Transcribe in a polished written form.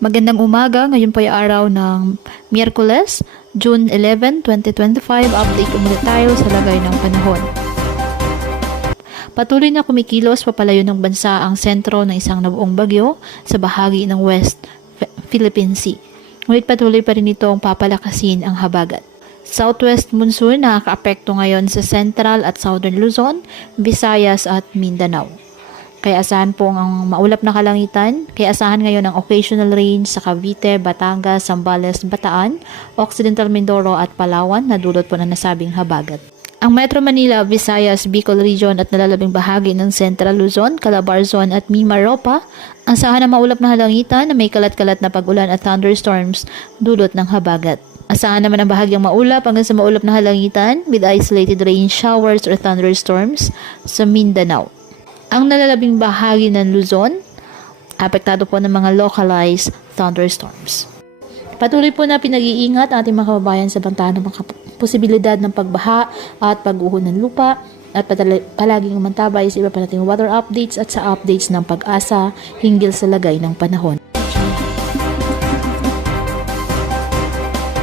Magandang umaga, ngayon po ay araw ng Miyerkules, June 11, 2025. Update ulit tayo sa lagay ng panahon. Patuloy na kumikilos papalayo ng bansa ang sentro ng isang nabuong bagyo sa bahagi ng West Philippine Sea. Ngunit patuloy pa rin itong papalakasin ang habagat. Southwest monsoon nakakaapekto ngayon sa Central at Southern Luzon, Visayas at Mindanao. Kaya asahan po ang maulap na kalangitan. Kaya asahan ngayon ang occasional rain sa Cavite, Batangas, Zambales, Bataan, Occidental Mindoro at Palawan na dulot po ng nasabing habagat. Ang Metro Manila, Visayas, Bicol Region at nalalabing bahagi ng Central Luzon, Calabarzon at Mimaropa, ang asahan ng maulap na kalangitan na may kalat-kalat na pag-ulan at thunderstorms dulot ng habagat. Asahan naman ang bahagyang maulap hanggang sa maulap na kalangitan with isolated rain showers or thunderstorms sa Mindanao. Ang nalalabing bahagi ng Luzon, apektado po ng mga localized thunderstorms. Patuloy po na pinag-iingat ang ating mga kababayan sa banta ng mga posibilidad ng pagbaha at pagguho ng lupa at palaging mantabay sa iba pa nating weather updates at sa updates ng pag-asa hinggil sa lagay ng panahon.